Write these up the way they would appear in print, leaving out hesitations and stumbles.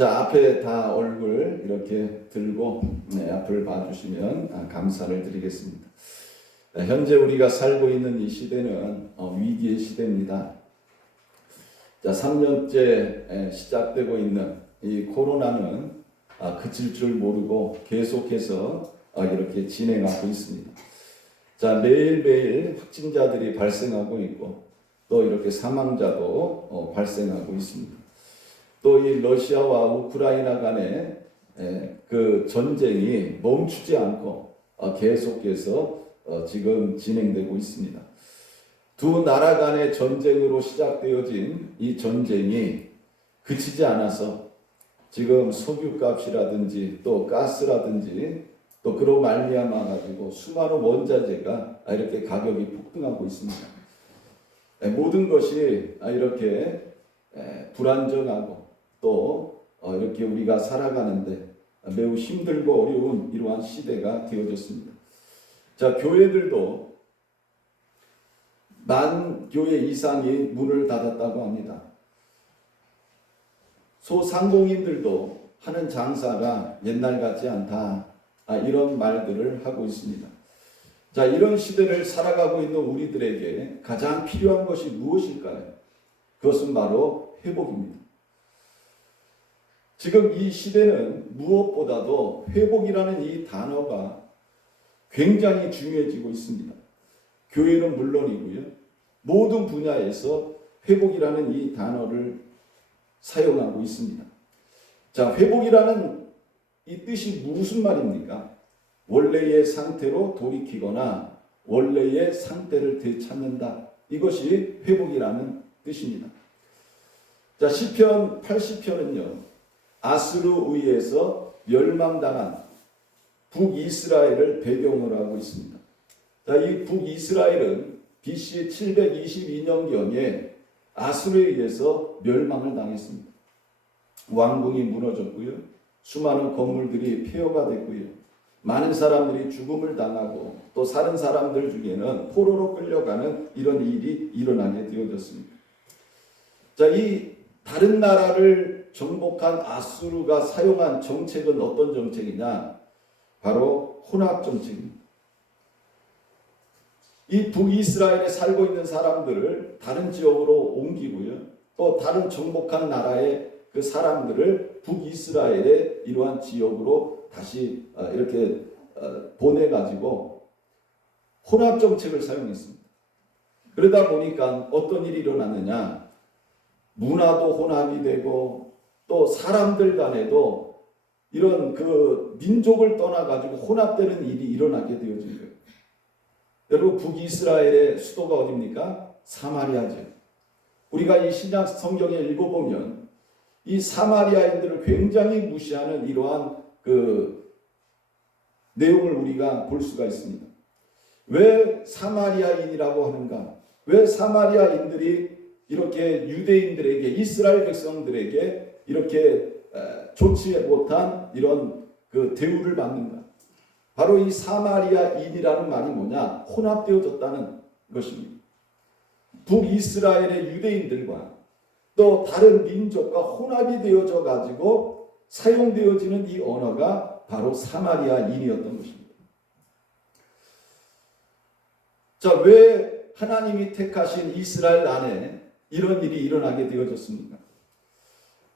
자, 앞에 다 얼굴 이렇게 들고 앞을 봐주시면 감사를 드리겠습니다. 현재 우리가 살고 있는 이 시대는 위기의 시대입니다. 자, 3년째 시작되고 있는 이 코로나는 그칠 줄 모르고 계속해서 이렇게 진행하고 있습니다. 자, 매일매일 확진자들이 발생하고 있고 또 이렇게 사망자도 발생하고 있습니다. 또 이 러시아와 우크라이나 간의 그 전쟁이 멈추지 않고 계속해서 지금 진행되고 있습니다. 두 나라 간의 전쟁으로 시작되어진 이 전쟁이 그치지 않아서 지금 석유값이라든지 또 가스라든지 또 그로 말미암아 가지고 수많은 원자재가 이렇게 가격이 폭등하고 있습니다. 모든 것이 이렇게 불안정하고 또 이렇게 우리가 살아가는데 매우 힘들고 어려운 이러한 시대가 되어졌습니다. 자, 교회들도 10,000 교회 이상이 문을 닫았다고 합니다. 소상공인들도 하는 장사가 옛날 같지 않다, 이런 말들을 하고 있습니다. 자, 이런 시대를 살아가고 있는 우리들에게 가장 필요한 것이 무엇일까요? 그것은 바로 회복입니다. 지금 이 시대는 무엇보다도 회복이라는 이 단어가 굉장히 중요해지고 있습니다. 교회는 물론이고요. 모든 분야에서 회복이라는 이 단어를 사용하고 있습니다. 자, 회복이라는 이 뜻이 무슨 말입니까? 원래의 상태로 돌이키거나 원래의 상태를 되찾는다. 이것이 회복이라는 뜻입니다. 자, 시편 80편은요. 아수르 의해서 멸망당한 북이스라엘을 배경으로 하고 있습니다. 자, 이 북이스라엘은 BC 722년경에 아수르에 의해서 멸망을 당했습니다. 왕궁이 무너졌고요. 수많은 건물들이 폐허가 됐고요. 많은 사람들이 죽음을 당하고 또 사는 사람들 중에는 포로로 끌려가는 이런 일이 일어나게 되어졌습니다. 자, 이 다른 나라를 정복한 아수르가 사용한 정책은 어떤 정책이냐? 바로 혼합 정책입니다. 이 북이스라엘에 살고 있는 사람들을 다른 지역으로 옮기고요. 또 다른 정복한 나라의 그 사람들을 북이스라엘의 이러한 지역으로 다시 이렇게 보내가지고 혼합 정책을 사용했습니다. 그러다 보니까 어떤 일이 일어났느냐? 문화도 혼합이 되고 또 사람들 간에도 이런 그 민족을 떠나가지고 혼합되는 일이 일어나게 되어진 거예요. 여러분, 북이스라엘의 수도가 어디입니까? 사마리아죠. 우리가 이 신약 성경에 읽어보면 이 사마리아인들을 굉장히 무시하는 이러한 그 내용을 우리가 볼 수가 있습니다. 왜 사마리아인이라고 하는가? 왜 사마리아인들이 이렇게 유대인들에게, 이스라엘 백성들에게 이렇게 좋지 못한 이런 그 대우를 받는가? 바로 이 사마리아인이라는 말이 뭐냐? 혼합되어졌다는 것입니다. 북이스라엘의 유대인들과 또 다른 민족과 혼합이 되어져 가지고 사용되어지는 이 언어가 바로 사마리아인이었던 것입니다. 자, 왜 하나님이 택하신 이스라엘 안에 이런 일이 일어나게 되어졌습니까?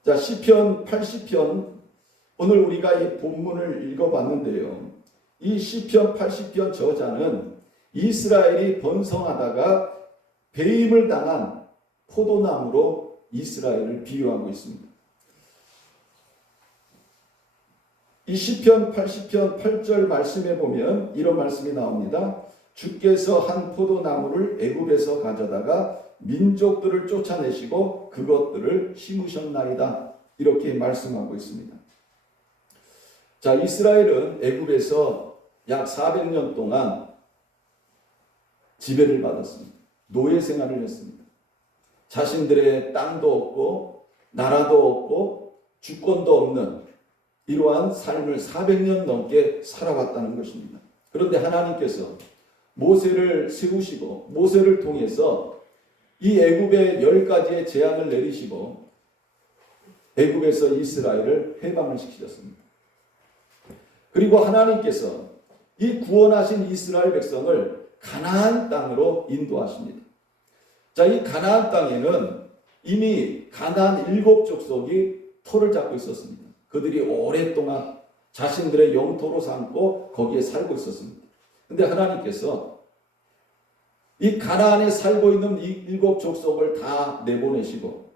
자, 시편 80편, 오늘 우리가 이 본문을 읽어봤는데요. 이 시편 80편 저자는 이스라엘이 번성하다가 배임을 당한 포도나무로 이스라엘을 비유하고 있습니다. 이 시편 80편 8절 말씀에 보면 이런 말씀이 나옵니다. 주께서 한 포도나무를 애굽에서 가져다가 민족들을 쫓아내시고 그것들을 심으셨나이다. 이렇게 말씀하고 있습니다. 자, 이스라엘은 애굽에서 약 400년 동안 지배를 받았습니다. 노예 생활을 했습니다. 자신들의 땅도 없고 나라도 없고 주권도 없는 이러한 삶을 400년 넘게 살아왔다는 것입니다. 그런데 하나님께서 모세를 세우시고 모세를 통해서 이 애굽에 10가지의 재앙을 내리시고 애굽에서 이스라엘을 해방을 시키셨습니다. 그리고 하나님께서 이 구원하신 이스라엘 백성을 가나안 땅으로 인도하십니다. 자, 이 가나안 땅에는 이미 가나안 7족속이 터를 잡고 있었습니다. 그들이 오랫동안 자신들의 영토로 삼고 거기에 살고 있었습니다. 근데 하나님께서 이 가나안에 살고 있는 이 7족속을 다 내보내시고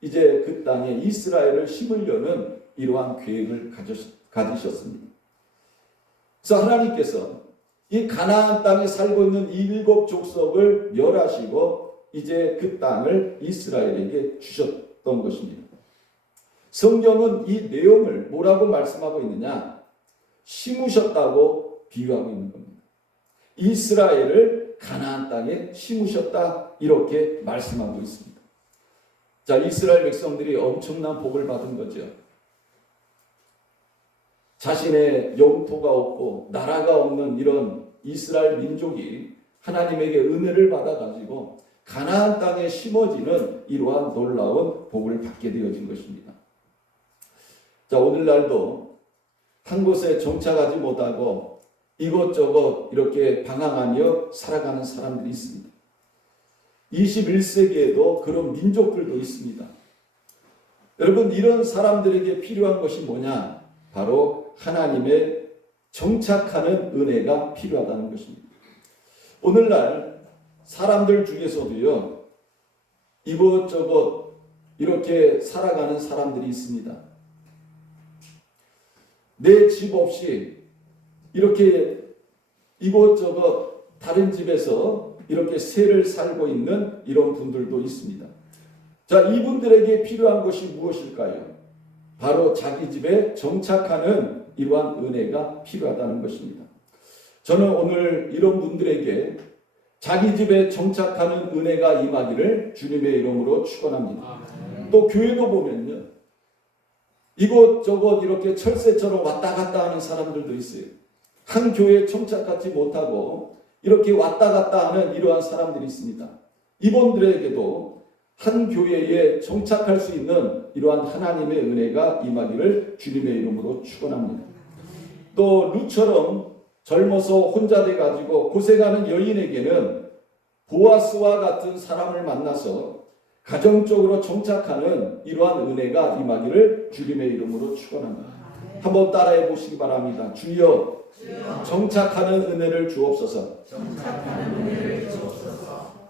이제 그 땅에 이스라엘을 심으려는 이러한 계획을 가지셨습니다. 그래서 하나님께서 이 가나안 땅에 살고 있는 이 7족속을 멸하시고 이제 그 땅을 이스라엘에게 주셨던 것입니다. 성경은 이 내용을 뭐라고 말씀하고 있느냐? 심으셨다고 비유하고 있는 겁니다. 이스라엘을 가나안 땅에 심으셨다 이렇게 말씀하고 있습니다. 자, 이스라엘 백성들이 엄청난 복을 받은 거죠. 자신의 영토가 없고 나라가 없는 이런 이스라엘 민족이 하나님에게 은혜를 받아가지고 가나안 땅에 심어지는 이러한 놀라운 복을 받게 되어진 것입니다. 자, 오늘날도 한 곳에 정착하지 못하고 이것저것 이렇게 방황하며 살아가는 사람들이 있습니다. 21세기에도 그런 민족들도 있습니다. 여러분, 이런 사람들에게 필요한 것이 뭐냐? 바로 하나님의 정착하는 은혜가 필요하다는 것입니다. 오늘날 사람들 중에서도요, 이것저것 이렇게 살아가는 사람들이 있습니다. 내 집 없이 이렇게 이것저것 다른 집에서 이렇게 세를 살고 있는 이런 분들도 있습니다. 자, 이분들에게 필요한 것이 무엇일까요? 바로 자기 집에 정착하는 이러한 은혜가 필요하다는 것입니다. 저는 오늘 이런 분들에게 자기 집에 정착하는 은혜가 임하기를 주님의 이름으로 축원합니다. 또 교회도 보면요, 이곳저곳 이렇게 철새처럼 왔다 갔다 하는 사람들도 있어요. 한 교회에 정착하지 못하고 이렇게 왔다 갔다 하는 이러한 사람들이 있습니다. 이분들에게도 한 교회에 정착할 수 있는 이러한 하나님의 은혜가 임하기를 주님의 이름으로 축원합니다. 또 루처럼 젊어서 혼자 돼가지고 고생하는 여인에게는 보아스와 같은 사람을 만나서 가정적으로 정착하는 이러한 은혜가 임하기를 주님의 이름으로 축원합니다. 한번 따라해 보시기 바랍니다. 주여, 정착하는 은혜를 주옵소서.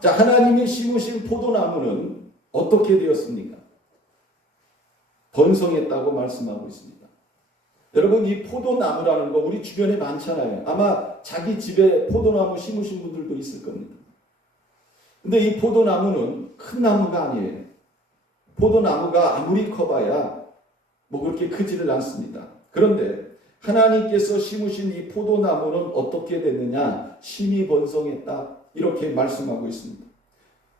자, 하나님이 심으신 포도나무는 어떻게 되었습니까? 번성했다고 말씀하고 있습니다. 여러분, 이 포도나무라는 거 우리 주변에 많잖아요. 아마 자기 집에 포도나무 심으신 분들도 있을 겁니다. 근데 이 포도나무는 큰 나무가 아니에요. 포도나무가 아무리 커봐야 뭐 그렇게 크지를 않습니다. 그런데 하나님께서 심으신 이 포도나무는 어떻게 됐느냐? 심히 번성했다. 이렇게 말씀하고 있습니다.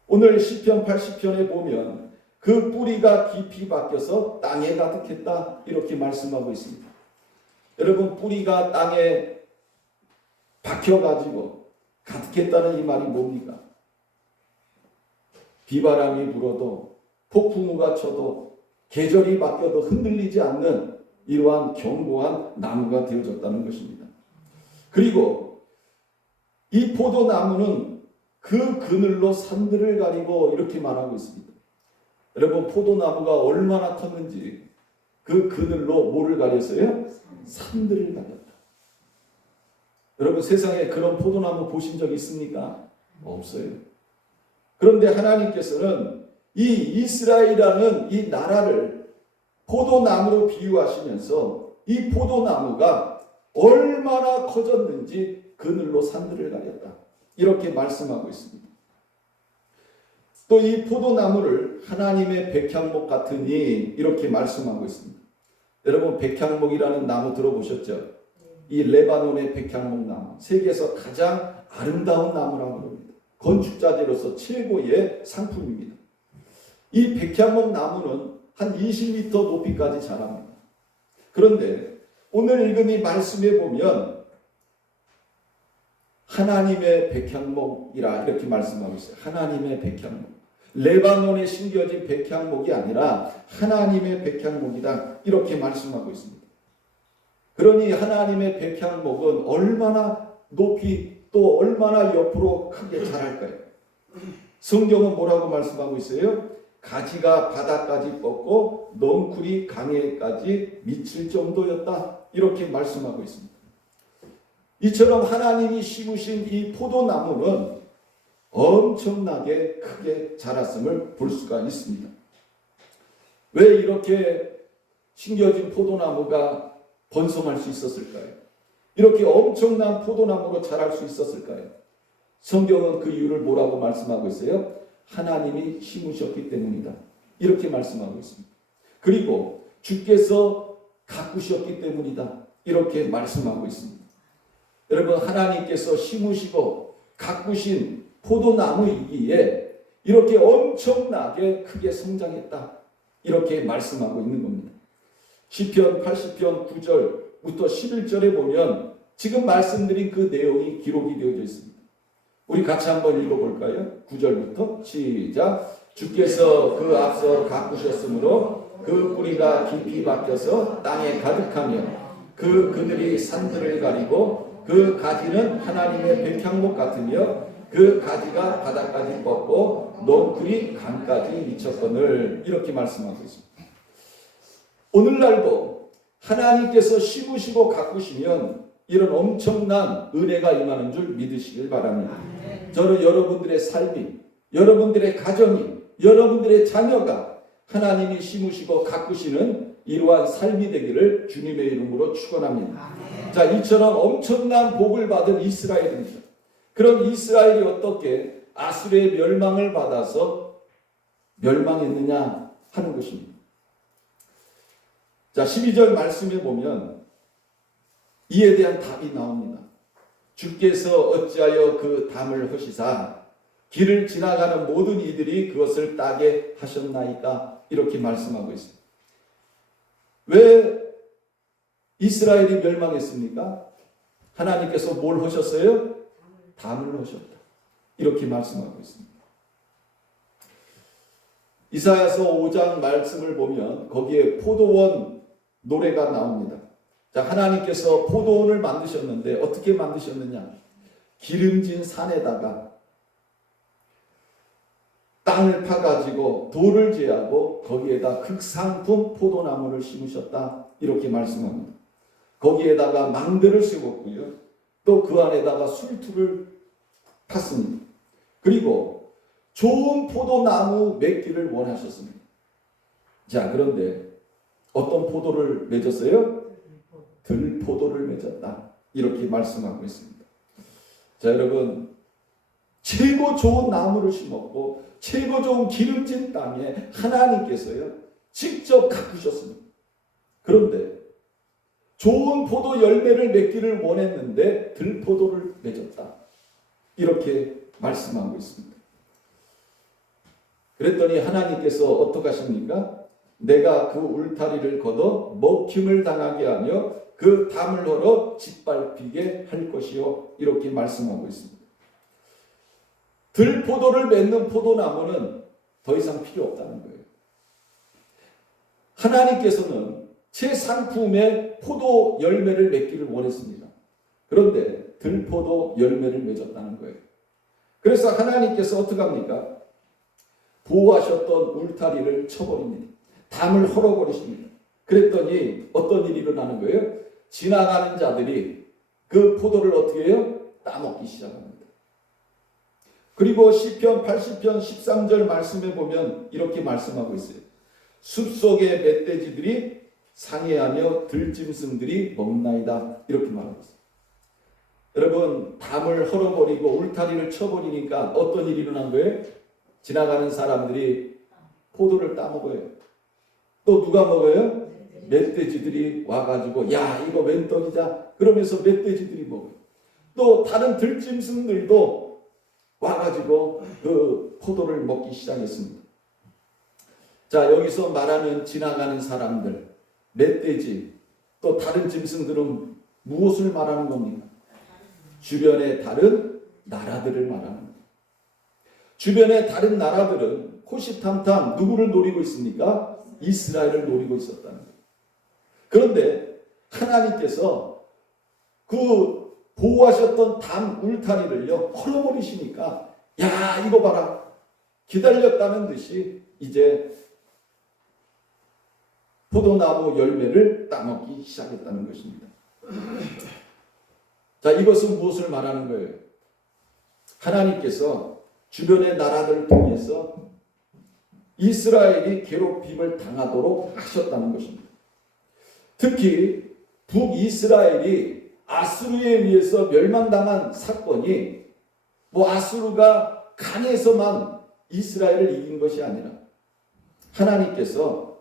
오늘 시편 80편에 보면 그 뿌리가 깊이 박혀서 땅에 가득했다. 이렇게 말씀하고 있습니다. 여러분, 뿌리가 땅에 박혀가지고 가득했다는 이 말이 뭡니까? 비바람이 불어도 폭풍우가 쳐도 계절이 바뀌어도 흔들리지 않는 이러한 견고한 나무가 되어졌다는 것입니다. 그리고 이 포도나무는 그 그늘로 산들을 가리고 이렇게 말하고 있습니다. 여러분, 포도나무가 얼마나 컸는지 그 그늘로 뭐를 가렸어요? 산들을 가렸다. 여러분, 세상에 그런 포도나무 보신 적 있습니까? 없어요. 그런데 하나님께서는 이 이스라엘이라는 이 나라를 포도나무로 비유하시면서 이 포도나무가 얼마나 커졌는지 그늘로 산들을 가렸다. 이렇게 말씀하고 있습니다. 또 이 포도나무를 하나님의 백향목 같으니 이렇게 말씀하고 있습니다. 여러분, 백향목이라는 나무 들어보셨죠? 이 레바논의 백향목 나무, 세계에서 가장 아름다운 나무라고 합니다. 건축자재로서 최고의 상품입니다. 이 백향목 나무는 한 20m 높이까지 자랍니다. 그런데 오늘 읽은 이 말씀에 보면 하나님의 백향목이라 이렇게 말씀하고 있어요. 하나님의 백향목. 레바논에 심겨진 백향목이 아니라 하나님의 백향목이다. 이렇게 말씀하고 있습니다. 그러니 하나님의 백향목은 얼마나 높이 또 얼마나 옆으로 크게 자랄까요? 성경은 뭐라고 말씀하고 있어요? 가지가 바닥까지 뻗고 넝쿨이 강에까지 미칠 정도였다. 이렇게 말씀하고 있습니다. 이처럼 하나님이 심으신 이 포도나무는 엄청나게 크게 자랐음을 볼 수가 있습니다. 왜 이렇게 심겨진 포도나무가 번성할 수 있었을까요? 이렇게 엄청난 포도나무로 자랄 수 있었을까요? 성경은 그 이유를 뭐라고 말씀하고 있어요? 하나님이 심으셨기 때문이다. 이렇게 말씀하고 있습니다. 그리고 주께서 가꾸셨기 때문이다. 이렇게 말씀하고 있습니다. 여러분, 하나님께서 심으시고 가꾸신 포도나무이기에 이렇게 엄청나게 크게 성장했다. 이렇게 말씀하고 있는 겁니다. 시편 80편 9절부터 11절에 보면 지금 말씀드린 그 내용이 기록이 되어져 있습니다. 우리 같이 한번 읽어볼까요? 9절부터 시작. 주께서 그 앞서 가꾸셨으므로 그 뿌리가 깊이 박혀서 땅에 가득하며 그늘이 산들을 가리고 그 가지는 하나님의 백향목 같으며 그 가지가 바닥까지 뻗고 넝쿨이 강까지 미쳤거늘. 이렇게 말씀하고 있습니다. 오늘날도 하나님께서 심으시고 가꾸시면 이런 엄청난 은혜가 임하는 줄 믿으시길 바랍니다. 저는 여러분들의 삶이, 여러분들의 가정이, 여러분들의 자녀가 하나님이 심으시고 가꾸시는 이러한 삶이 되기를 주님의 이름으로 축원합니다. 자, 이처럼 엄청난 복을 받은 이스라엘입니다. 그럼 이스라엘이 어떻게 아수르의 멸망을 받아서 멸망했느냐 하는 것입니다. 자, 12절 말씀에 보면 이에 대한 답이 나옵니다. 주께서 어찌하여 그 담을 허시사 길을 지나가는 모든 이들이 그것을 따게 하셨나이까. 이렇게 말씀하고 있습니다. 왜 이스라엘이 멸망했습니까? 하나님께서 뭘 하셨어요? 담을 하셨다. 이렇게 말씀하고 있습니다. 이사야서 5장 말씀을 보면 거기에 포도원 노래가 나옵니다. 자, 하나님께서 포도원을 만드셨는데 어떻게 만드셨느냐? 기름진 산에다가 땅을 파가지고 돌을 제하고 거기에다 극상품 포도나무를 심으셨다. 이렇게 말씀합니다. 거기에다가 망대를 세웠고요. 또 그 안에다가 술투를 팠습니다. 그리고 좋은 포도나무 맺기를 원하셨습니다. 자, 그런데 어떤 포도를 맺었어요? 들포도를 맺었다. 이렇게 말씀하고 있습니다. 자, 여러분, 최고 좋은 나무를 심었고 최고 좋은 기름진 땅에 하나님께서요 직접 가꾸셨습니다. 그런데 좋은 포도 열매를 맺기를 원했는데 들포도를 맺었다. 이렇게 말씀하고 있습니다. 그랬더니 하나님께서 어떻게 하십니까? 내가 그 울타리를 걷어 먹힘을 당하게 하며 그 담을 헐어 짓밟히게 할 것이요. 이렇게 말씀하고 있습니다. 들포도를 맺는 포도나무는 더 이상 필요 없다는 거예요. 하나님께서는 최상품의 포도 열매를 맺기를 원했습니다. 그런데 들포도 열매를 맺었다는 거예요. 그래서 하나님께서 어떻게 합니까? 보호하셨던 울타리를 쳐버립니다. 담을 헐어버리십니다. 그랬더니 어떤 일이 일어나는 거예요? 지나가는 자들이 그 포도를 어떻게 해요? 따먹기 시작합니다. 그리고 시편 80편 13절 말씀에 보면 이렇게 말씀하고 있어요. 숲속의 멧돼지들이 상해하며 들짐승들이 먹나이다. 이렇게 말하고 있어요. 여러분, 담을 헐어버리고 울타리를 쳐버리니까 어떤 일이 일어난 거예요? 지나가는 사람들이 포도를 따먹어요. 또 누가 먹어요? 멧돼지들이 와가지고 야, 이거 웬 떡이자 그러면서 멧돼지들이 먹어요. 또 다른 들짐승들도 와가지고 그 포도를 먹기 시작했습니다. 자, 여기서 말하는 지나가는 사람들, 멧돼지, 또 다른 짐승들은 무엇을 말하는 겁니까? 주변의 다른 나라들을 말하는 겁니다. 주변의 다른 나라들은 호시탐탐 누구를 노리고 있습니까? 이스라엘을 노리고 있었다는 거예요. 그런데 하나님께서 그 보호하셨던 담 울타리를요 헐어버리시니까 야 이거 봐라 기다렸다는 듯이 이제 포도나무 열매를 따먹기 시작했다는 것입니다. 자, 이것은 무엇을 말하는 거예요? 하나님께서 주변의 나라들을 통해서 이스라엘이 괴롭힘을 당하도록 하셨다는 것입니다. 특히 북이스라엘이 아수르에 의해서 멸망당한 사건이 아수르가 강해서만 이스라엘을 이긴 것이 아니라 하나님께서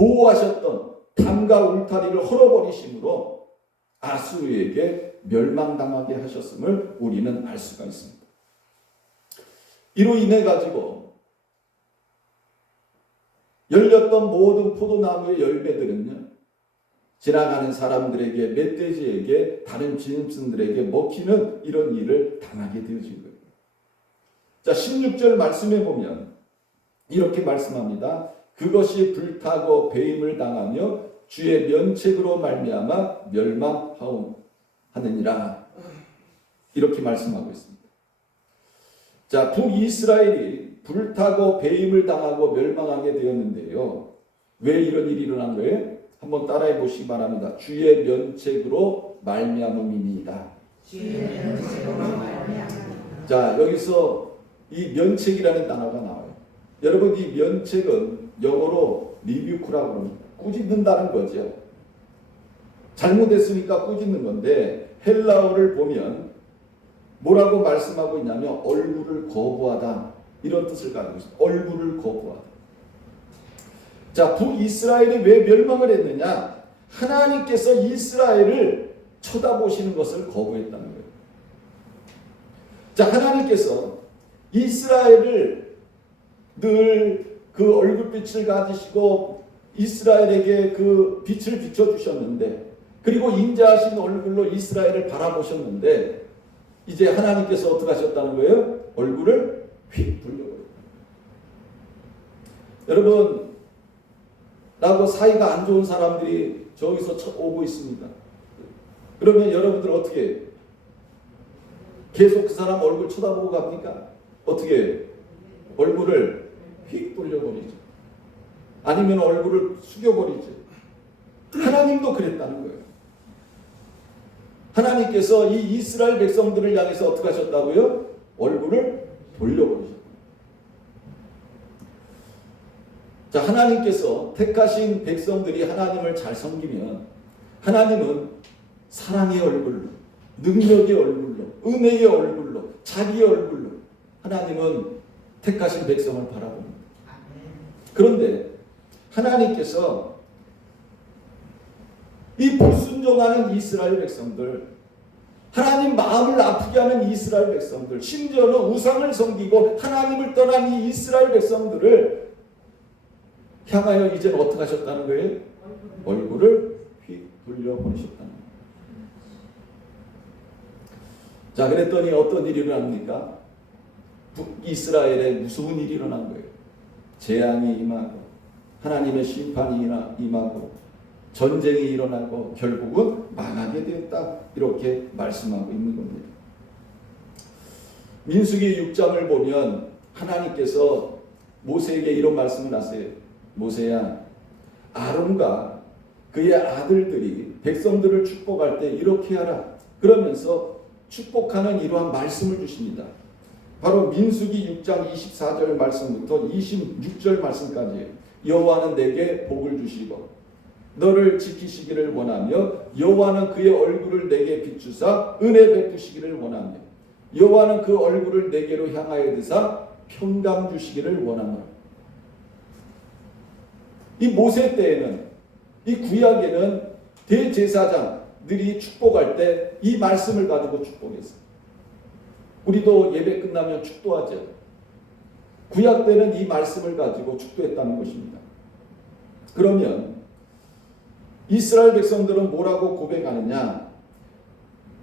보호하셨던 담과 울타리를 헐어버리심으로 아수르에게 멸망당하게 하셨음을 우리는 알 수가 있습니다. 이로 인해 가지고 열렸던 모든 포도나무의 열매들은요 지나가는 사람들에게 멧돼지에게 다른 짐승들에게 먹히는 이런 일을 당하게 되어진 거예요. 자 16절 말씀에 보면 이렇게 말씀합니다. 그것이 불타고 배임을 당하며 주의 면책으로 말미암아 멸망하느니라. 이렇게 말씀하고 있습니다. 자, 북이스라엘이 불타고 배임을 당하고 멸망하게 되었는데요. 왜 이런 일이 일어난 거예요? 한번 따라해 보시기 바랍니다. 주의 면책으로 말미암음이니이다. 자, 여기서 이 면책이라는 단어가 나와요. 여러분 이 면책은 영어로 리뷰크라고 합니다. 꾸짖는다는 거죠. 잘못했으니까 꾸짖는 건데 헬라어를 보면 뭐라고 말씀하고 있냐면 얼굴을 거부하다 이런 뜻을 가지고 있습니다. 얼굴을 거부하다. 자, 북이스라엘이 왜 멸망을 했느냐? 하나님께서 이스라엘을 쳐다보시는 것을 거부했다는 거예요. 자, 하나님께서 이스라엘을 늘 그 얼굴빛을 가지시고 이스라엘에게 그 빛을 비춰주셨는데 그리고 인자하신 얼굴로 이스라엘을 바라보셨는데 이제 하나님께서 어떻게 하셨다는 거예요? 얼굴을 휙 돌려버려요. 여러분 나하고 사이가 안 좋은 사람들이 저기서 오고 있습니다. 그러면 여러분들 어떻게 해요? 계속 그 사람 얼굴 쳐다보고 갑니까? 어떻게 해요? 얼굴을 휙 돌려버리죠. 아니면 얼굴을 숙여버리죠. 하나님도 그랬다는 거예요. 하나님께서 이 이스라엘 백성들을 향해서 어떻게 하셨다고요? 얼굴을 돌려버리셨다. 자, 하나님께서 택하신 백성들이 하나님을 잘 섬기면 하나님은 사랑의 얼굴로, 능력의 얼굴로, 은혜의 얼굴로, 자기의 얼굴로 하나님은 택하신 백성을 바라봅니다. 그런데 하나님께서 이 불순종하는 이스라엘 백성들, 하나님 마음을 아프게 하는 이스라엘 백성들, 심지어는 우상을 섬기고 하나님을 떠난 이 이스라엘 백성들을 향하여 이제는 어떻게 하셨다는 거예요? 얼굴을 휙 돌려버리셨다는 거예요. 자, 그랬더니 어떤 일이 일어납니까? 북이스라엘에 무서운 일이 일어난 거예요. 재앙이 임하고 하나님의 심판이 임하고 전쟁이 일어나고 결국은 망하게 되었다. 이렇게 말씀하고 있는 겁니다. 민수기 6장을 보면 하나님께서 모세에게 이런 말씀을 하세요. 모세야, 아론과 그의 아들들이 백성들을 축복할 때 이렇게 하라. 그러면서 축복하는 이러한 말씀을 주십니다. 바로 민수기 6장 24절 말씀부터 26절 말씀까지 여호와는 내게 복을 주시고 너를 지키시기를 원하며 여호와는 그의 얼굴을 내게 비추사 은혜 베푸시기를 원하며 여호와는 그 얼굴을 내게로 향하여 드사 평강 주시기를 원하노라. 이 모세 때에는 이 구약에는 대제사장들이 축복할 때 이 말씀을 가지고 축복했어요. 우리도 예배 끝나면 축도하죠. 구약 때는 이 말씀을 가지고 축도했다는 것입니다. 그러면 이스라엘 백성들은 뭐라고 고백하느냐?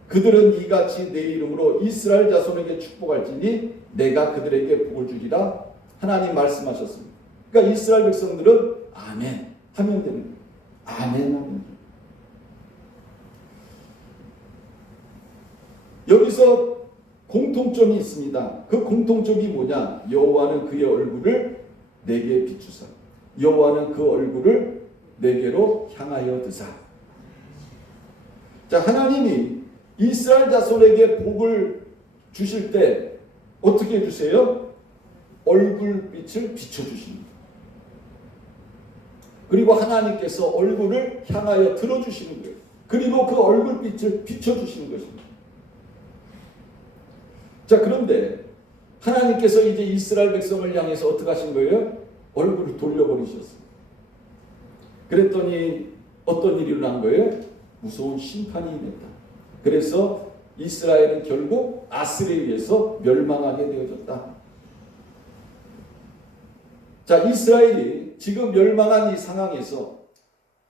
그들은 이같이 내 이름으로 이스라엘 자손에게 축복할지니 내가 그들에게 복을 주리라 하나님 말씀하셨습니다. 그러니까 이스라엘 백성들은 아멘 하면 되는 거예요. 아멘 하면 돼요. 여기서 공통점이 있습니다. 그 공통점이 뭐냐? 여호와는 그의 얼굴을 내게 비추사 여호와는 그 얼굴을 내게로 향하여 드사. 자, 하나님이 이스라엘 자손에게 복을 주실 때 어떻게 해주세요? 얼굴빛을 비춰주십니다. 그리고 하나님께서 얼굴을 향하여 들어주시는 거예요. 그리고 그 얼굴빛을 비춰주시는 것입니다. 자, 그런데 하나님께서 이제 이스라엘 백성을 향해서 어떻게 하신 거예요? 얼굴을 돌려버리셨어요. 그랬더니 어떤 일이 일어난 거예요? 무서운 심판이 임했다. 그래서 이스라엘은 결국 아스리에 의해서 멸망하게 되어졌다. 자, 이스라엘이 지금 멸망한 이 상황에서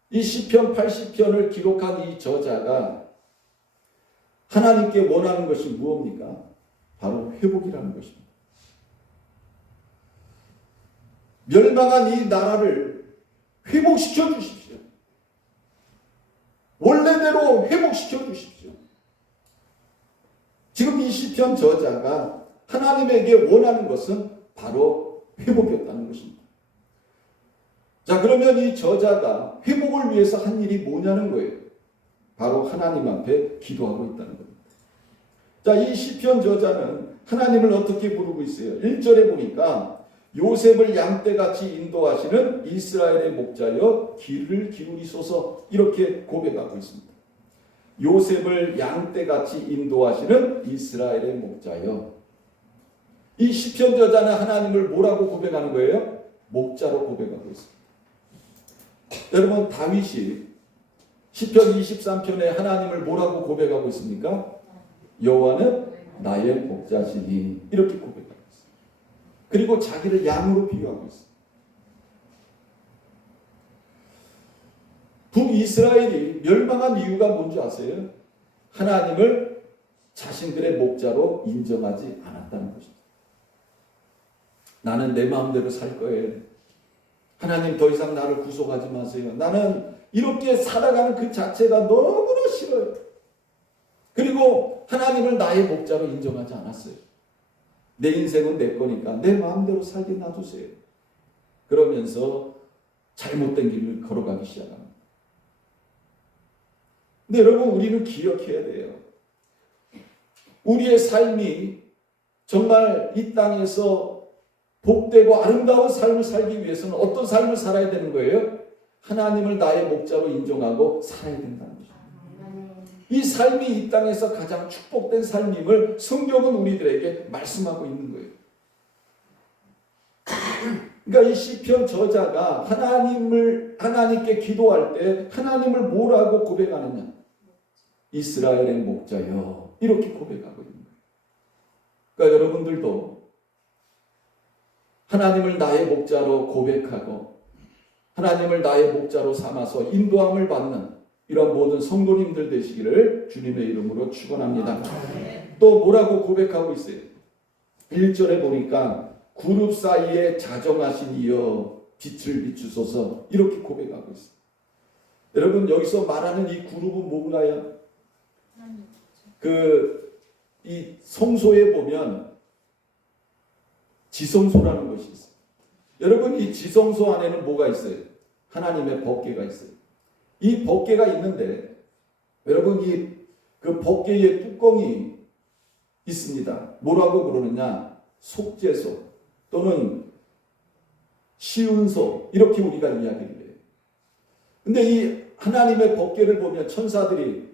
이 시편 80편을 기록한 이 저자가 하나님께 원하는 것이 무엇입니까? 바로 회복이라는 것입니다. 멸망한 이 나라를 회복시켜 주십시오. 원래대로 회복시켜 주십시오. 지금 이 시편 저자가 하나님에게 원하는 것은 바로 회복이었다는 것입니다. 자, 그러면 이 저자가 회복을 위해서 한 일이 뭐냐는 거예요. 바로 하나님 앞에 기도하고 있다는 겁니다. 자, 이 시편 저자는 하나님을 어떻게 부르고 있어요? 1절에 보니까 요셉을 양떼같이 인도하시는 이스라엘의 목자여 귀를 기울이소서 이렇게 고백하고 있습니다. 요셉을 양떼같이 인도하시는 이스라엘의 목자여. 이 시편 저자는 하나님을 뭐라고 고백하는 거예요? 목자로 고백하고 있습니다. 여러분, 다윗이 시편 23편에 하나님을 뭐라고 고백하고 있습니까? 여호와는 나의 목자시니 이렇게 고백하고 있습니다. 그리고 자기를 양으로 비유하고 있습니다. 북이스라엘이 멸망한 이유가 뭔지 아세요? 하나님을 자신들의 목자로 인정하지 않았다는 것입니다. 나는 내 마음대로 살 거예요. 하나님 더 이상 나를 구속하지 마세요. 나는 이렇게 살아가는 그 자체가 너무나 싫어요. 그리고 하나님을 나의 목자로 인정하지 않았어요. 내 인생은 내 거니까 내 마음대로 살게 놔두세요. 그러면서 잘못된 길을 걸어가기 시작합니다. 근데 여러분, 우리는 기억해야 돼요. 우리의 삶이 정말 이 땅에서 복되고 아름다운 삶을 살기 위해서는 어떤 삶을 살아야 되는 거예요? 하나님을 나의 목자로 인정하고 살아야 된다는 거죠. 이 삶이 이 땅에서 가장 축복된 삶임을 성경은 우리들에게 말씀하고 있는 거예요. 그러니까 이 시편 저자가 하나님께 기도할 때 하나님을 뭐라고 고백하느냐? 이스라엘의 목자여 이렇게 고백하고 있는 거예요. 그러니까 여러분들도 하나님을 나의 목자로 고백하고 하나님을 나의 목자로 삼아서 인도함을 받는 이런 모든 성도님들 되시기를 주님의 이름으로 축원합니다. 또 뭐라고 고백하고 있어요? 1절에 보니까 그룹 사이에 자정하신 이여 빛을 비추소서 이렇게 고백하고 있어요. 여러분, 여기서 말하는 이 그룹은 뭔가요? 이 성소에 보면 지성소라는 것이 있어요. 여러분, 이 지성소 안에는 뭐가 있어요? 하나님의 법궤가 있어요. 이 법궤가 있는데 여러분, 그 법궤의 뚜껑이 있습니다. 뭐라고 부르느냐? 속죄소 또는 시운소 이렇게 우리가 이야기를 해요. 근데 이 하나님의 법궤를 보면 천사들이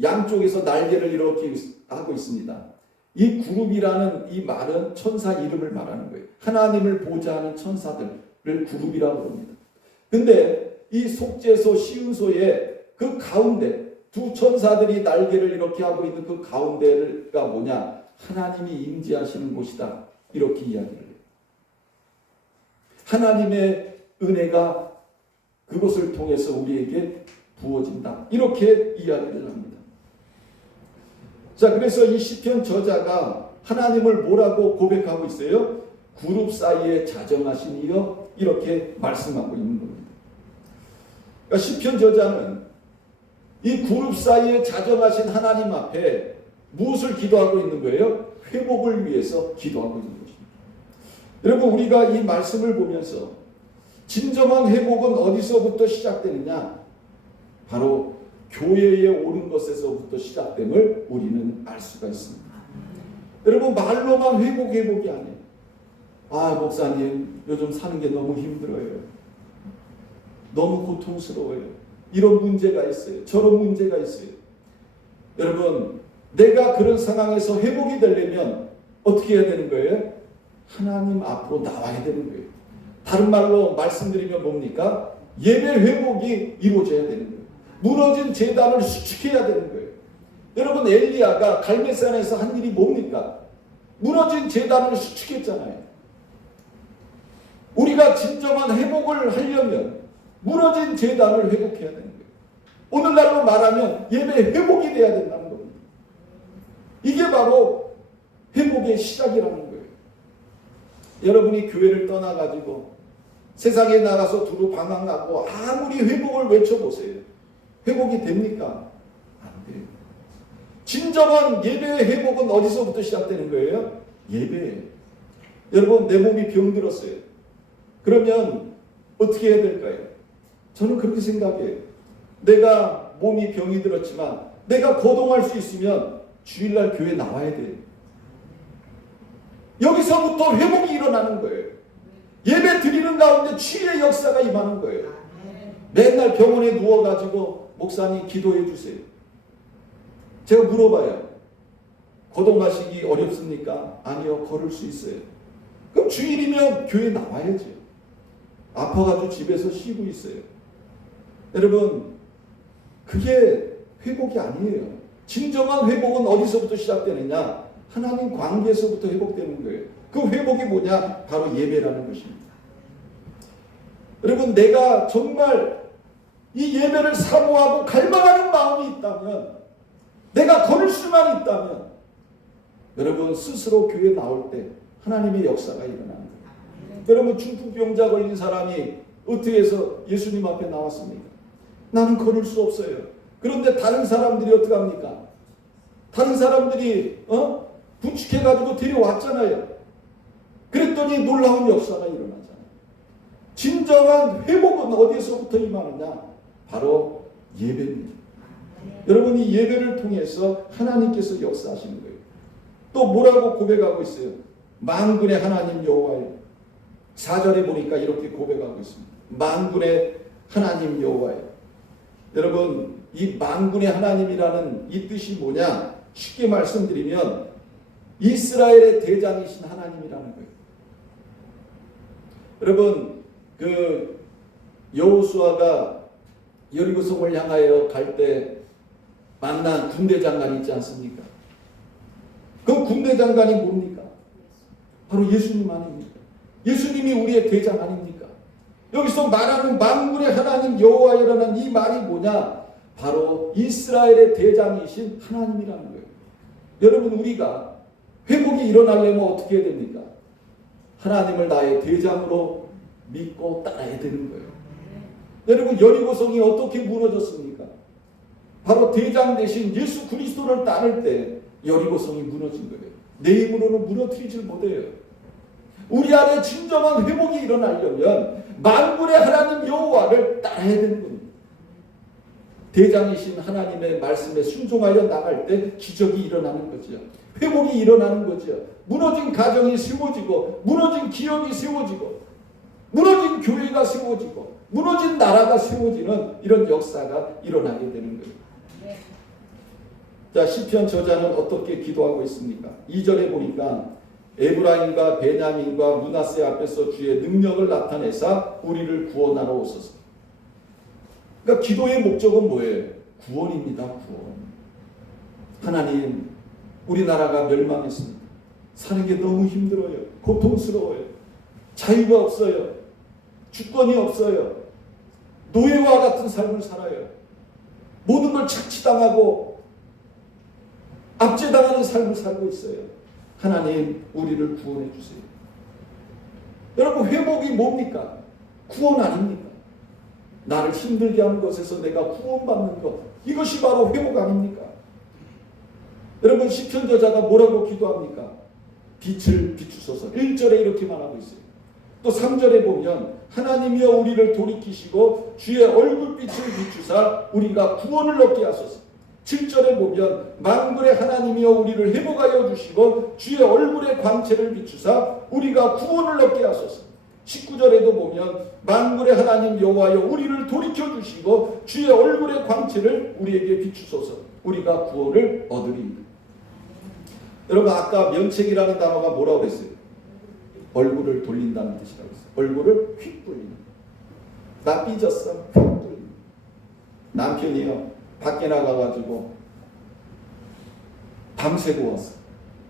양쪽에서 날개를 이렇게 하고 있습니다. 이 그룹이라는 이 말은 천사 이름을 말하는 거예요. 하나님을 보좌하는 천사들을 그룹이라고 합니다. 근데 이 속죄소 시운소의 그 가운데 두 천사들이 날개를 이렇게 하고 있는 그 가운데가 뭐냐? 하나님이 임재하시는 곳이다. 이렇게 이야기를 해요. 하나님의 은혜가 그것을 통해서 우리에게 부어진다. 이렇게 이야기를 합니다. 자, 그래서 이 시편 저자가 하나님을 뭐라고 고백하고 있어요? 그룹 사이에 자정하신 이여, 이렇게 말씀하고 있는 겁니다. 그러니까 시편 저자는 이 그룹 사이에 자정하신 하나님 앞에 무엇을 기도하고 있는 거예요? 회복을 위해서 기도하고 있는 것입니다. 여러분, 우리가 이 말씀을 보면서 진정한 회복은 어디서부터 시작되느냐? 바로 교회에 오는 것에서부터 시작됨을 우리는 알 수가 있습니다. 여러분, 말로만 회복이 아니에요. 아, 목사님, 요즘 사는 게 너무 힘들어요. 너무 고통스러워요. 이런 문제가 있어요. 저런 문제가 있어요. 여러분, 내가 그런 상황에서 회복이 되려면 어떻게 해야 되는 거예요? 하나님 앞으로 나와야 되는 거예요. 다른 말로 말씀드리면 뭡니까? 예배 회복이 이루어져야 되는 거예요. 무너진 제단을 수축해야 되는 거예요. 여러분, 엘리야가 갈멜산에서 한 일이 뭡니까? 무너진 제단을 수축했잖아요. 우리가 진정한 회복을 하려면 무너진 제단을 회복해야 되는 거예요. 오늘날로 말하면 예배 회복이 돼야 된다는 겁니다. 이게 바로 회복의 시작이라는 거예요. 여러분이 교회를 떠나가지고 세상에 나가서 두루 방황하고 아무리 회복을 외쳐보세요. 회복이 됩니까? 안 돼요. 진정한 예배의 회복은 어디서부터 시작되는 거예요? 예배예요. 여러분, 내 몸이 병들었어요. 그러면 어떻게 해야 될까요? 저는 그렇게 생각해요. 내가 몸이 병이 들었지만 내가 거동할 수 있으면 주일날 교회 나와야 돼요. 여기서부터 회복이 일어나는 거예요. 예배 드리는 가운데 치유의 역사가 임하는 거예요. 맨날 병원에 누워가지고 목사님 기도해 주세요. 제가 물어봐요. 거동하시기 어렵습니까? 아니요, 걸을 수 있어요. 그럼 주일이면 교회 나와야죠. 아파가지고 집에서 쉬고 있어요. 여러분, 그게 회복이 아니에요. 진정한 회복은 어디서부터 시작되느냐? 하나님 관계에서부터 회복되는 거예요. 그 회복이 뭐냐? 바로 예배라는 것입니다. 여러분, 내가 정말 이 예배를 사모하고 갈망하는 마음이 있다면, 내가 걸을 수만 있다면, 여러분 스스로 교회에 나올 때 하나님의 역사가 일어납니다. 여러분, 중풍병자 걸린 사람이 어떻게 해서 예수님 앞에 나왔습니까? 나는 걸을 수 없어요. 그런데 다른 사람들이 어떻게 합니까? 다른 사람들이 부축해가지고 데려왔잖아요. 그랬더니 놀라운 역사가 일어나잖아요. 진정한 회복은 어디서부터 임하느냐? 바로 예배입니다. 여러분, 이 예배를 통해서 하나님께서 역사하시는 거예요. 또 뭐라고 고백하고 있어요? 만군의 하나님 여호와여. 4절에 보니까 이렇게 고백하고 있습니다. 만군의 하나님 여호와여. 여러분, 이 만군의 하나님이라는 이 뜻이 뭐냐? 쉽게 말씀드리면 이스라엘의 대장이신 하나님이라는 거예요. 여러분, 그 여호수아가 여리고성을 향하여 갈 때 만난 군대 장관이 있지 않습니까? 그 군대 장관이 뭡니까? 바로 예수님 아닙니까? 예수님이 우리의 대장 아닙니까? 여기서 말하는 만군의 하나님 여호와여라는 이 말이 뭐냐? 바로 이스라엘의 대장이신 하나님이라는 거예요. 여러분, 우리가 회복이 일어나려면 어떻게 해야 됩니까? 하나님을 나의 대장으로 믿고 따라야 되는 거예요. 여러분, 여리고성이 어떻게 무너졌습니까? 바로 대장 대신 예수 그리스도를 따를 때 여리고성이 무너진 거예요. 내 힘으로는 무너뜨리질 못해요. 우리 안에 진정한 회복이 일어나려면 만군의 하나님 여호와를 따라야 되는 겁니다. 대장이신 하나님의 말씀에 순종하여 나갈 때 기적이 일어나는 거죠. 회복이 일어나는 거죠. 무너진 가정이 세워지고, 무너진 기업이 세워지고, 무너진 교회가 세워지고, 무너진 나라가 세워지는 이런 역사가 일어나게 되는 거예요. 자, 시편 저자는 어떻게 기도하고 있습니까? 2절에 보니까 에브라임과 베냐민과 므낫세 앞에서 주의 능력을 나타내사 우리를 구원하러 오소서. 그러니까 기도의 목적은 뭐예요? 구원입니다. 구원. 하나님, 우리나라가 멸망했습니다. 사는 게 너무 힘들어요. 고통스러워요. 자유가 없어요. 주권이 없어요. 노예와 같은 삶을 살아요. 모든 걸 착취당하고 압제당하는 삶을 살고 있어요. 하나님, 우리를 구원해 주세요. 여러분, 회복이 뭡니까? 구원 아닙니까? 나를 힘들게 하는 것에서 내가 구원받는 것, 이것이 바로 회복 아닙니까? 여러분, 시편 저자가 뭐라고 기도합니까? 빛을 비추소서. 1절에 이렇게 말하고 있어요. 또 3절에 보면 하나님이여 우리를 돌이키시고 주의 얼굴빛을 비추사 우리가 구원을 얻게 하소서. 7절에 보면 만군의 하나님이여 우리를 회복하여 주시고 주의 얼굴의 광채를 비추사 우리가 구원을 얻게 하소서. 19절에도 보면 만군의 하나님 여호와여 우리를 돌이켜 주시고 주의 얼굴의 광채를 우리에게 비추소서. 우리가 구원을 얻으리이다. 여러분, 아까 면책이라는 단어가 뭐라고 그랬어요? 얼굴을 돌린다는 뜻이라고 했어요. 얼굴을 휙 돌리는. 나 삐졌어. 휙 돌리는. 남편이요, 밖에 나가가지고 밤새고 왔어.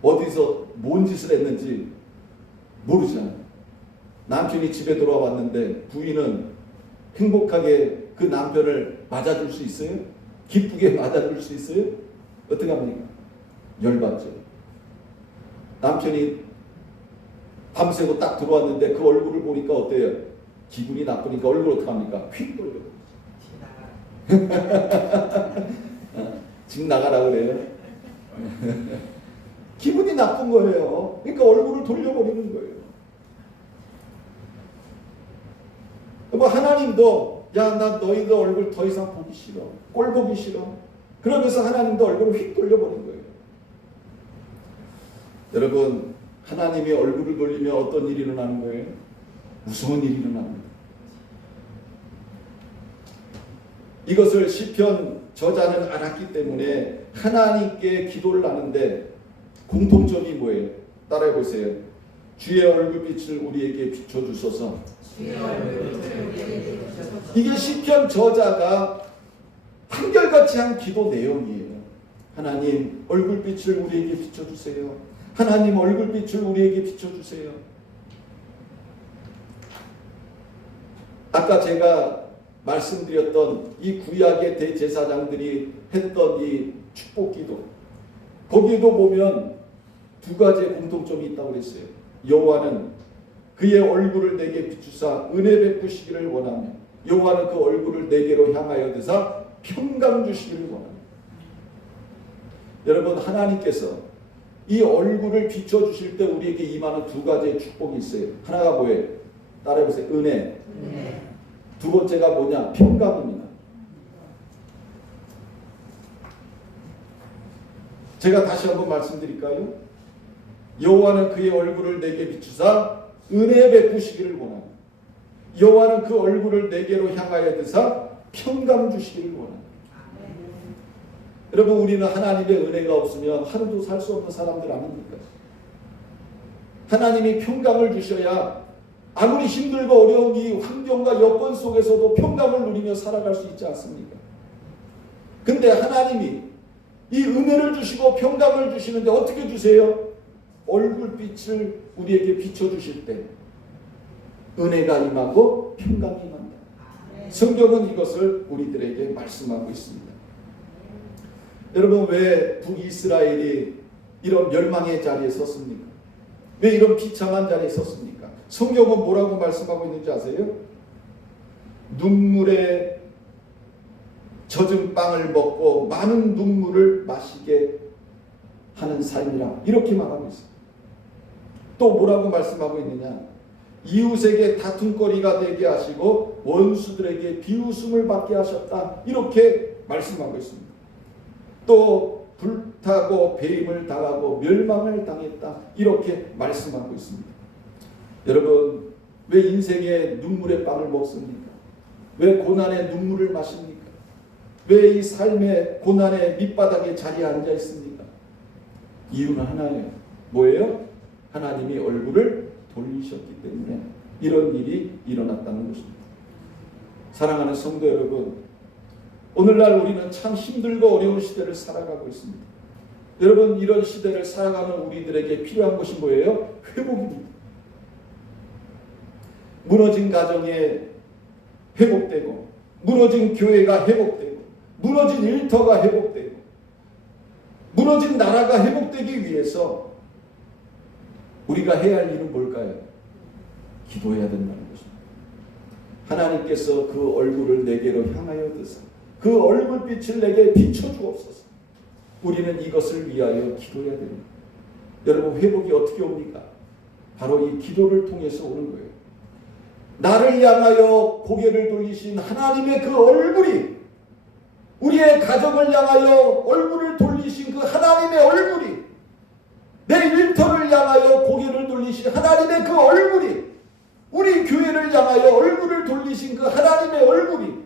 어디서 뭔 짓을 했는지 모르잖아요. 남편이 집에 돌아왔는데 부인은 행복하게 그 남편을 맞아줄 수 있어요? 기쁘게 맞아줄 수 있어요? 어떻게 합니까? 열받죠. 남편이 밤새고 딱 들어왔는데 그 얼굴을 보니까 어때요? 기분이 나쁘니까 얼굴 어떻게 합니까? 휙 돌려. 집 나가라 그래요. 기분이 나쁜 거예요. 그러니까 얼굴을 돌려버리는 거예요. 뭐 하나님도 야, 나 너희들 얼굴 더 이상 보기 싫어. 꼴 보기 싫어. 그러면서 하나님도 얼굴을 휙 돌려버린 거예요. 여러분, 하나님이 얼굴을 돌리면 어떤 일이 일어나는 거예요? 무서운 일이 일어납니다. 이것을 시편 저자는 알았기 때문에 하나님께 기도를 하는데 공통점이 뭐예요? 따라해 보세요. 주의 얼굴빛을 우리에게 비춰주소서. 이게 시편 저자가 한결같이 한 기도 내용이에요. 하나님, 얼굴빛을 우리에게 비춰주세요. 하나님, 얼굴빛을 우리에게 비춰주세요. 아까 제가 말씀드렸던 이 구약의 대제사장들이 했던 이 축복기도, 거기에도 보면 두 가지의 공통점이 있다고 그랬어요. 여호와는 그의 얼굴을 내게 비추사 은혜 베푸시기를 원하며 여호와는 그 얼굴을 내게로 향하여 드사 평강 주시기를 원하며. 여러분, 하나님께서 이 얼굴을 비춰주실 때 우리에게 임하는 두 가지의 축복이 있어요. 하나가 뭐예요? 따라해보세요. 은혜. 두 번째가 뭐냐? 평강입니다. 제가 다시 한번 말씀드릴까요? 여호와는 그의 얼굴을 내게 비추사 은혜 베푸시기를 원하며 여호와는 그 얼굴을 내게로 향하여 드사 평강 주시기를 원하며. 여러분, 우리는 하나님의 은혜가 없으면 하루도 살 수 없는 사람들 아닙니까? 하나님이 평강을 주셔야 아무리 힘들고 어려운 이 환경과 여건 속에서도 평강을 누리며 살아갈 수 있지 않습니까? 근데 하나님이 이 은혜를 주시고 평강을 주시는데 어떻게 주세요? 얼굴빛을 우리에게 비춰주실 때 은혜가 임하고 평강이 임한다. 성경은 이것을 우리들에게 말씀하고 있습니다. 여러분, 왜 북이스라엘이 이런 멸망의 자리에 섰습니까? 왜 이런 비참한 자리에 섰습니까? 성경은 뭐라고 말씀하고 있는지 아세요? 눈물에 젖은 빵을 먹고 많은 눈물을 마시게 하는 삶이라 이렇게 말하고 있습니다. 또 뭐라고 말씀하고 있느냐? 이웃에게 다툼거리가 되게 하시고 원수들에게 비웃음을 받게 하셨다. 이렇게 말씀하고 있습니다. 또 불타고 배임을 당하고 멸망을 당했다. 이렇게 말씀하고 있습니다. 여러분, 왜 인생의 눈물의 빵을 먹습니까? 왜 고난의 눈물을 마십니까? 왜 이 삶의 고난의 밑바닥에 자리에 앉아 있습니까? 이유는 하나예요. 뭐예요? 하나님이 얼굴을 돌리셨기 때문에 이런 일이 일어났다는 것입니다. 사랑하는 성도 여러분, 오늘날 우리는 참 힘들고 어려운 시대를 살아가고 있습니다. 여러분, 이런 시대를 살아가는 우리들에게 필요한 것이 뭐예요? 회복입니다. 무너진 가정에 회복되고, 무너진 교회가 회복되고, 무너진 일터가 회복되고, 무너진 나라가 회복되기 위해서 우리가 해야 할 일은 뭘까요? 기도해야 된다는 것입니다. 하나님께서 그 얼굴을 내게로 향하여 드사 그 얼굴빛을 내게 비춰주옵소서. 우리는 이것을 위하여 기도해야 됩니다. 여러분, 회복이 어떻게 옵니까? 바로 이 기도를 통해서 오는 거예요. 나를 향하여 고개를 돌리신 하나님의 그 얼굴이, 우리의 가정을 향하여 얼굴을 돌리신 그 하나님의 얼굴이, 내 일터를 향하여 고개를 돌리신 하나님의 그 얼굴이, 우리 교회를 향하여 얼굴을 돌리신 그 하나님의 얼굴이,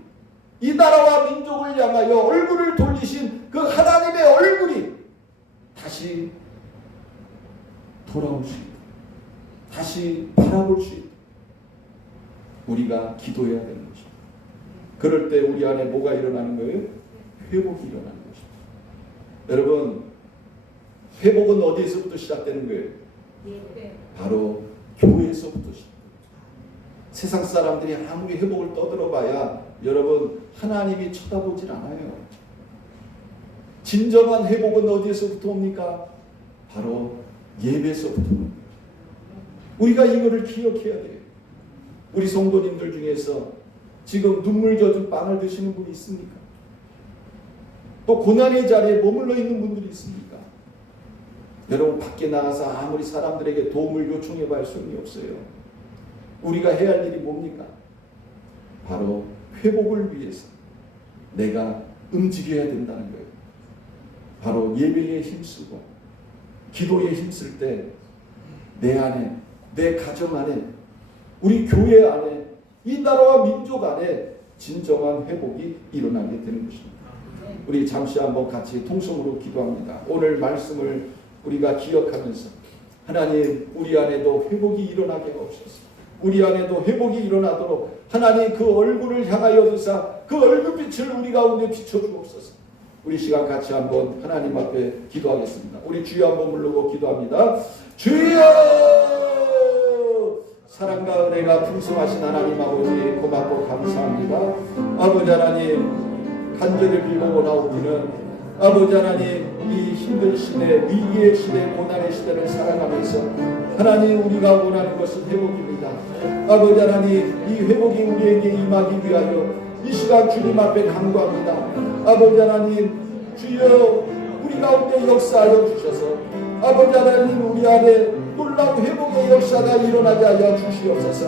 이 나라와 민족을 향하여 얼굴을 돌리신 그 하나님의 얼굴이 다시 돌아올 수 있도록, 다시 바라볼 수 있도록 우리가 기도해야 되는 것입니다. 그럴 때 우리 안에 뭐가 일어나는 거예요? 회복이 일어나는 것입니다. 여러분, 회복은 어디에서부터 시작되는 거예요? 바로 교회에서부터 시작됩니다. 세상 사람들이 아무리 회복을 떠들어봐야 여러분, 하나님이 쳐다보질 않아요. 진정한 회복은 어디에서부터 옵니까? 바로 예배에서부터 옵니다. 우리가 이거를 기억해야 돼요. 우리 성도님들 중에서 지금 눈물 젖은 빵을 드시는 분이 있습니까? 또 고난의 자리에 머물러 있는 분들이 있습니까? 여러분, 밖에 나가서 아무리 사람들에게 도움을 요청해 봐야 소용이 없어요. 우리가 해야 할 일이 뭡니까? 바로 회복을 위해서 내가 움직여야 된다는 거예요. 바로 예배에 힘쓰고 기도에 힘쓸 때 내 안에, 내 가정 안에, 우리 교회 안에, 이 나라와 민족 안에 진정한 회복이 일어나게 되는 것입니다. 우리 잠시 한번 같이 통성으로 기도합니다. 오늘 말씀을 우리가 기억하면서 하나님, 우리 안에도 회복이 일어나게 하옵소서. 우리 안에도 회복이 일어나도록 하나님 그 얼굴을 향하여 드사 그 얼굴빛을 우리 가운데 비춰주옵소서. 우리 시간 같이 한번 하나님 앞에 기도하겠습니다. 우리 주여 한번 부르고 기도합니다. 주여! 사랑과 은혜가 풍성하신 하나님 아버지, 고맙고 감사합니다. 아버지 하나님, 간절히 빌고나오기는 아버지 하나님, 이 힘든 시대, 위기의 시대, 고난의 시대를 살아가면서 하나님, 우리가 원하는 것은 회복입니다. 아버지 하나님, 이 회복이 우리에게 임하기 위하여 이 시간 주님 앞에 간구합니다. 아버지 하나님, 주여 우리 가운데 역사하여 주셔서 아버지 하나님, 우리 안에 놀라운 회복의 역사가 일어나게 하여 주시옵소서.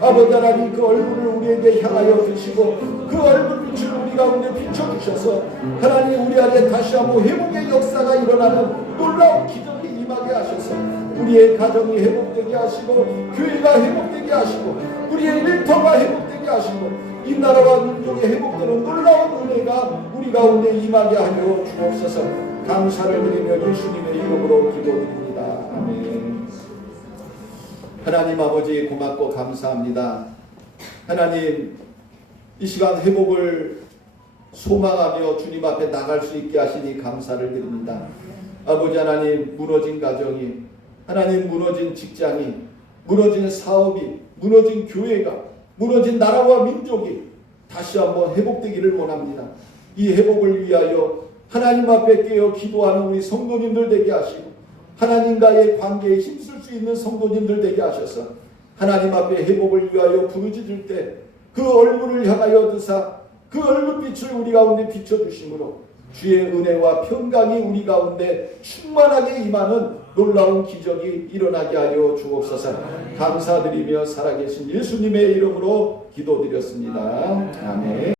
아버지 하나님, 그 얼굴을 우리에게 향하여 주시고 그 얼굴빛을 우리 가운데 비춰주셔서 하나님, 우리 안에 다시 한번 회복의 역사가 일어나는 놀라운 기적이 임하게 하셔서 우리의 가정이 회복되게 하시고 교회가 회복되게 하시고 우리의 일터가 회복되게 하시고 이 나라와 민족의 회복되는 놀라운 은혜가 우리 가운데 임하게 하여 주옵소서. 감사를 드리며 예수님의 이름으로 기도드립니다. 아멘. 하나님 아버지, 고맙고 감사합니다. 하나님, 이 시간 회복을 소망하며 주님 앞에 나갈 수 있게 하시니 감사를 드립니다. 아버지 하나님, 무너진 가정이, 하나님 무너진 직장이, 무너진 사업이, 무너진 교회가, 무너진 나라와 민족이 다시 한번 회복되기를 원합니다. 이 회복을 위하여 하나님 앞에 깨어 기도하는 우리 성도님들 되게 하시고 하나님과의 관계에 힘쓸 수 있는 성도님들 되게 하셔서 하나님 앞에 회복을 위하여 부르짖을 때 그 얼굴을 향하여 드사 그 얼굴빛을 우리 가운데 비춰주심으로 주의 은혜와 평강이 우리 가운데 충만하게 임하는 놀라운 기적이 일어나게 하여 주옵소서. 감사드리며 살아계신 예수님의 이름으로 기도드렸습니다. 아멘.